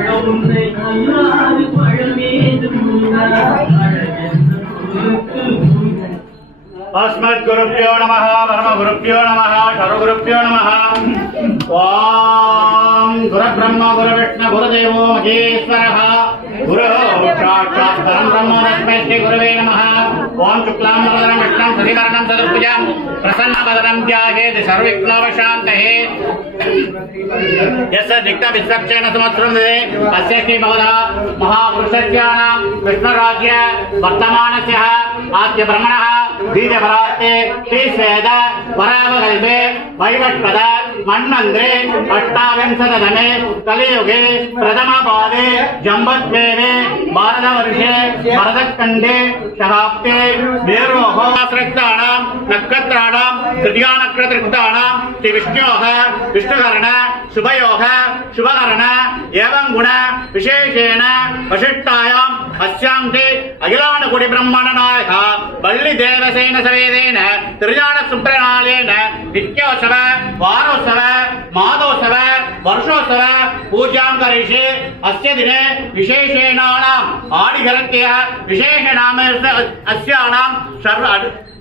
பழமுன்னை அல்லாது பழமேதும் अस्मत् गुरुभ्यो नमः परम गुरुभ्यो नमः शर गुरुभ्यो नमः ॐ गुरुब्रह्म गुरुविष्णु गुरुदेवो महेश्वरः గురు పరం బ్రహ్మోదస్మై శ్రీ గురువే నమ ఓం శుక్లాం వదనం విష్ణం సతికరణం చతుర్భుజం ప్రసన్న వదనం త్యాగేది సర్వవిప్లవశాంతహే ఎస్ దిక్త విశ్వక్షేణ సంవత్సరం అస్య శ్రీ భగవదా మహాపురుషస్యానాం విష్ణురాజ్య వర్తమానస్య ಮಣ್ಣಂದ್ರೆ ಅಷ್ಟಾವಿಂಶತತಮೆ ಕಲಿಯುಗೆ ಪ್ರಥಮ ಪಾದೆ ಜಂಬತ್ವೇವೆ ಭಾರತ ವರ್ಷೆ ಭರತಖಂಡೆ ಶತಾಬ್ದೆ ವೇರುಹೋಸೃಕ್ತಾಣ ನಕ್ಷತ್ರಾಣ ತೃತೀಯ ನಕ್ಷತ್ರಕ್ತಾಣ ಶ್ರೀ ವಿಷ್ಣೋಹ ವಿಷ್ಣುಕರಣ ಶುಭಯೋಹ ಶುಭಕರಣ ಏವಂಗುಣ ವಿಶೇಷೇಣ ವಶಿಷ್ಟಾಯಾಮ್ ಅಸ್ಯಾಂತೆ ಅಖಿಲಾಂಡ ಗುಡಿ ಬ್ರಹ್ಮಣ ನಾಯಕ ಬಳ್ಳಿ ದೇವಸೇನ ಸವೇದೇನ ತಿರುಜಾಣ ಸುಬ್ರನಾಳೇನ ನಿತ್ಯೋತ್ಸವ ವಾರೋತ್ಸವ वारोत्सव मादोत्सव वर्षोत्सव पूजां करिष्ये अस्य दिने विशेषेणानाम् आडिघरत्य विशेषनाम अस्यानां सर्व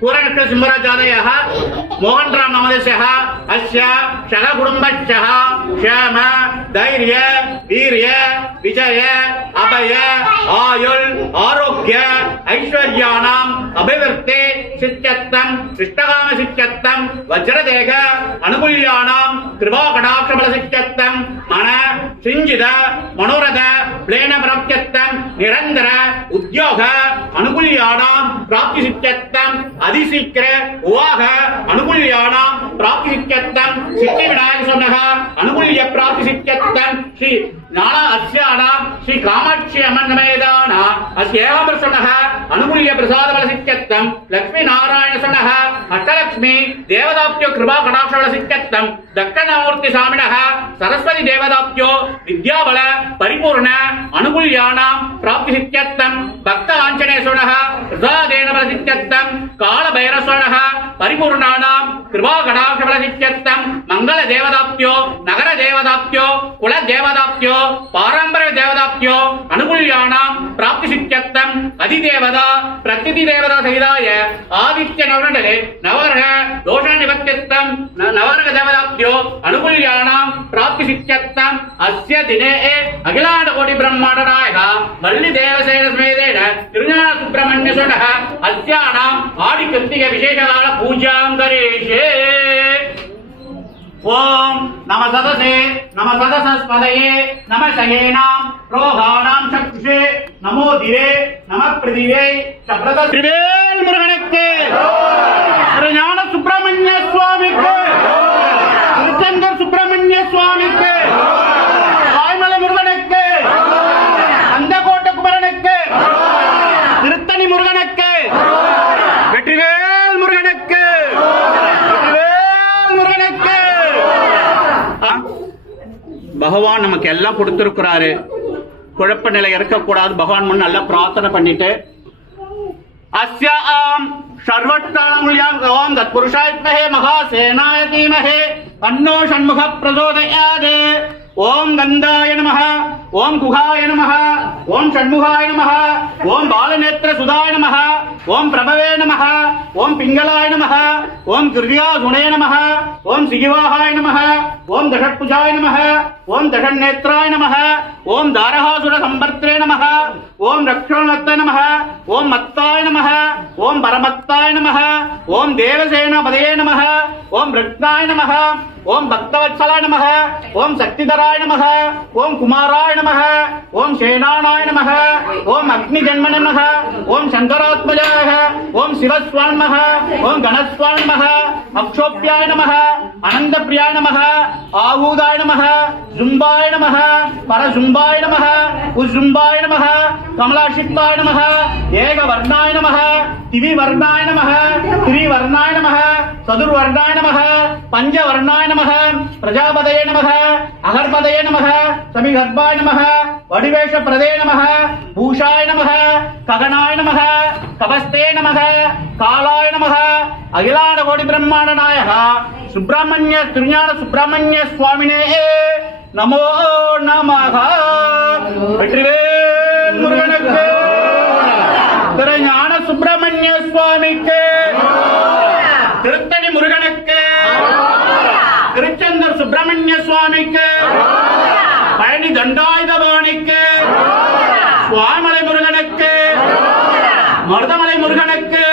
சூரனஸ்ய சிம்மராஜாதயः மோகன்ராம் நமதேசः அஸ்ய ஷக குடும்பஸ்ய ஷேம தைரிய வீரிய விஜய அபய ஆயுள் ஆரோக்கிய ஐஸ்வர்யானாம் அபிவிருத்தி சிச்சத்தம் கிருஷ்ணகாம சிச்சத்தம் வஜ்ரதேக அனுகூல்யானாம் கிருபா கடாட்சபல சிச்சத்தம் மன சிஞ்சித மனோரத பிளேன பிராப்தியத்தம் நிரந்தர உத்தியோக அனுகூல்யானாம் பிராப்தி சிச்சத்தம் அதிசீக்கிர உவாக அனுகூல்யானாம் பிராப்தி சித்தியத்தம் சித்தி விநாயக சொன்னக அனுகூல்ய பிராப்தி சித்தியத்தம் ஸ்ரீ ஞான அஸ்யானாம் ஸ்ரீ காமாட்சி அமன்மேதான அஸ்யேவம் சொன்னக அனுகூல்ய பிரசாத பல லக்ஷ்மி நாராயண சொன்னக அஷ்டலக்ஷ்மி தேவதாப்தியோ கிருபா கடாட்ச பல தக்கணமூர்த்தி சாமினக சரஸ்வதி தேவதாப்தியோ வித்யாபல பரிபூர்ண அனுகூல்யானாம் பிராப்தி சித்தியத்தம் பக்த ஆஞ்சநேஸ்வரः பிரசாதேன சித்தியத்தம் கால பைரஸ்வரனஹ பரிபூர்ணானாம் கிருபா கடாட்சபல சித்தியத்தம் மங்கள தேவதாப்தியோ நகர தேவதாப்தியோ குல தேவதாப்தியோ பாரம்பரிய தேவதாப்தியோ அனுகூல்யானாம் பிராப்தி சித்தியத்தம் அதிதேவதா பிரகிருதி தேவதா சகிதாய ஆதித்ய நவரண்டலே நவரக தோஷ நிபத்தியத்தம் நவரக தேவதாப்தியோ அனுகூல்யானாம் பிராப்தி சித்தியத்தம் அஸ்ய தினே அகிலாண்ட கோடி பிரம்மாண்ட நாயக வள்ளி தேவசேன ஸ்மேதேன திருஞான சுப்பிரமணிய சொன்னः அஸ்யானாம் ஆடி கிருத்திக விசேஷகால பூஜாம் கரேஷே ஓம் நம சதசே நம சதசஸ்பதயே நம சயேனாம் ரோகாணாம் சக்ஷே நமோ திவே நம பிருதிவே சப்ரத திரிவேல் முருகனுக்கு ஞான சுப்பிரமணிய சுவாமிக்கு திருச்செந்தூர் சுப்பிரமணிய சுவாமிக்கு வாய்மலை முருகனுக்கு அந்தகோட்டை குமரனுக்கு திருத்தணி முருகனுக்கு வெற்றிவேல் முருகனுக்கு வெற்றிவேல் முருகனுக்கு ஆ? பகவான் நமக்கு எல்லாம் கொடுத்துருக்கிறாரு. குழப்ப நிலை இருக்கக்கூடாது. பகவான் முன் நல்லா பிரார்த்தனை பண்ணிட்டு அஸ்யா ஆம் சர்வட்டாளங்குள்யாம் கவாம் தத் மகா சேனாய தீமஹே அன்னோ சண்முக பிரசோதயாது. ஓம் கந்தாய நமக ஓம் குகாய நமக ஓம் ஷண்முகாய நமக ஓம் பாலநேத்திர சுதாய நமக ஓம் பிரபவே நமக ஓம் பிங்களாய நமக ஓம் கிருதியா குணே நமக ஓம் சிகிவாகாய நமக ஓம் தஷட்புஜாய நமக ஓம் தஷநேத்ராய நமக ஓம் தாரகாசுர சம்பர்த்திரே நமக ஓம் ரக்ஷணத்த நமக ஓம் மத்தாய நமக ஓம் பரமத்தாய நமக ஓம் தேவசேனாபதே நமக ஓம் ரத்னாய நமக ஓம் பக்தவத்சலாய நமக ஓம் சக்திதராய நமக ஓம் குமாராய நமக ஓம் சேனானாய நமக ஓம் அக்னி ஜன்ம நமக ஓம் சங்கராத்மஜாய ஓம் சிவஸ்வான் நமக ஓம் கணஸ்வான் நமக அக்ஷோப்பியாய நமக அனந்த பிரியாய நமக ஆவூதாய நமக ஜும்பாய நமக பரஜும்பாய நமக உஜும்பாய நமக கமலாஷிப்பாய நமக ஏகவர்ணாய நமக திவிவர்ணாய நமக திரிவர்ணாய நமக சதுர்வர்ணாய நமக நமः பஞ்சவர்ணாய நமः பிரஜாபதயே நமः அகர்பதயே நமः சமிகர்பாய நமக வடிவேஷ பிரதே நமக பூஷாய நமக ககனாய நமக கபஸ்தே நமக காலாய நமக அகிலாட கோடி பிரம்மாண்ட நாயக சுப்பிரமணிய திருஞான சுப்பிரமணிய சுவாமினே நமோ நமக வெற்றிவேல் முருகனுக்கு திருஞான சுப்பிரமணிய சுவாமிக்கு திருத்தணி முருகனுக்கு திருச்செந்தூர் சுப்பிரமணிய சுவாமிக்கு பழனி தண்டாயுதபாணிக்கு சுவாமலை முருகனுக்கு மருதமலை முருகனுக்கு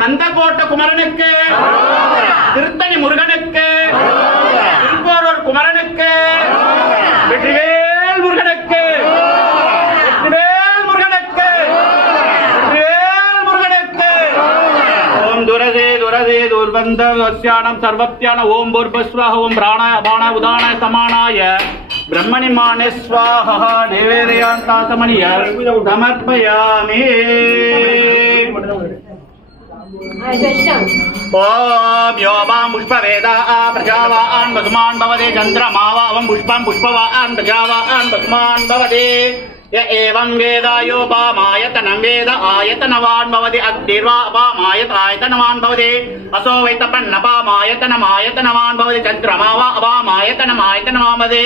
கந்தக்கோட்டை குமரனுக்கு திருத்தணி முருகனுக்கு திருப்போரூர் குமரனுக்கு வெற்றிவேல் முருகனுக்கு வெற்றிவேல் முருகனுக்கு வெற்றிவேல் முருகனுக்கு. ஓம் துரதே துரதே துர்பந்த சர்வத்தியான ஓம் பூர்பஸ்வஹ ஓம் பிராணாய அபான உதான சமானாய. బ్రహ్మణి మానే స్వాహ నైవేదయాంతాతమని సమర్పయామి ఓం యోమాం పుష్పవేద ఆ ప్రజావా ఆన్ భగమాన్ భవదే చంద్రమావా అవం పుష్పం పుష్పవా ఆన్ ప్రజావా ఆన్ భగమాన్ భవదే य एवं वेद योपामायतनं वेद आयतनवान् भवति अग्निर्वापामायतायतनवान् भवति असो वैतपन्नपामायतनमायतनवान् भवति चन्द्रमा वा अपामायतनमायतनवान् भवति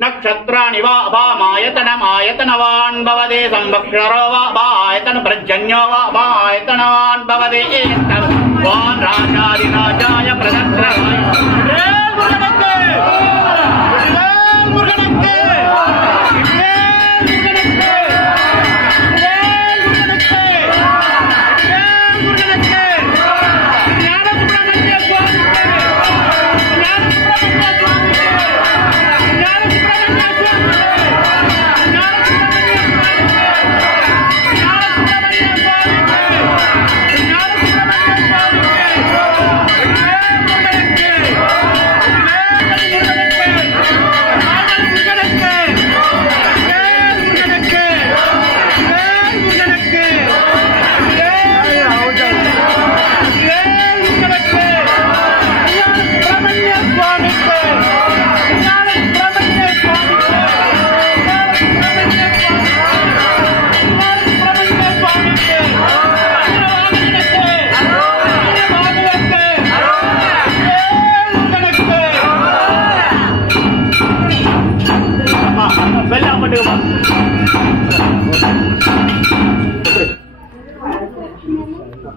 నక్షత్రాని వా అభామాయతనమాయతనవాన్ భవదే సంవక్షరో వా అభాయతన ప్రజన్యో వా అభాయతనవాన్ భవదే వాన్ రాజాది రాజా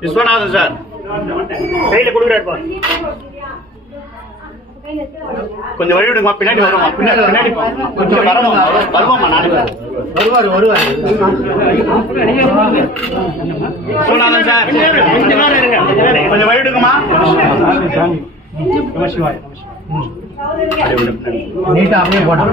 விஸ்வநாதன் சார். கையில கொடுக்குறாருப்பா கொஞ்சம் வழி விடுங்கம்மா பின்னாடி வருமா பின்னாடி பின்னாடி. கொஞ்சம் வரணும். வருவோம்மா நாளைக்கு வருவார் வருவார். விஸ்வநாதன் சார். கொஞ்சம் வழி விடுங்கம்மா. நீட்டா அப்படியே போட்டோம்.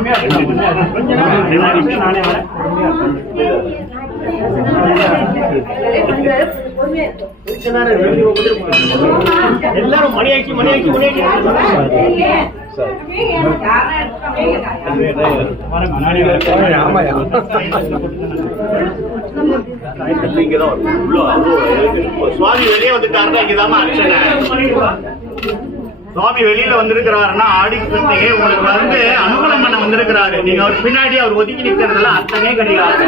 எல்லாரும் மணியாக்கி மணியாக்கி சுவாமி வெளியே வந்துட்டாருன்னா இங்கதாம்மா அர்ச்சனை. சுவாமி வெளியில வந்திருக்கிறாருன்னா ஆடி கிருத்திகை உங்களுக்கு வந்து அனுகூலம் பண்ண வந்திருக்கிறாரு. நீங்க அவர் பின்னாடி அவர் ஒதுக்கி நிக்கிறதுல அர்த்தமே கிடையாது